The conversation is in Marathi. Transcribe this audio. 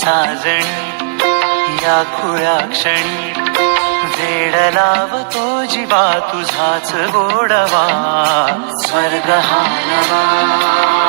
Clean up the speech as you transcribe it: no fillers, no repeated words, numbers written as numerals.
साजणी या खुल्या क्षणी वेड लावतो जीवा तुझाच गोडवा स्वर्ग हा नवा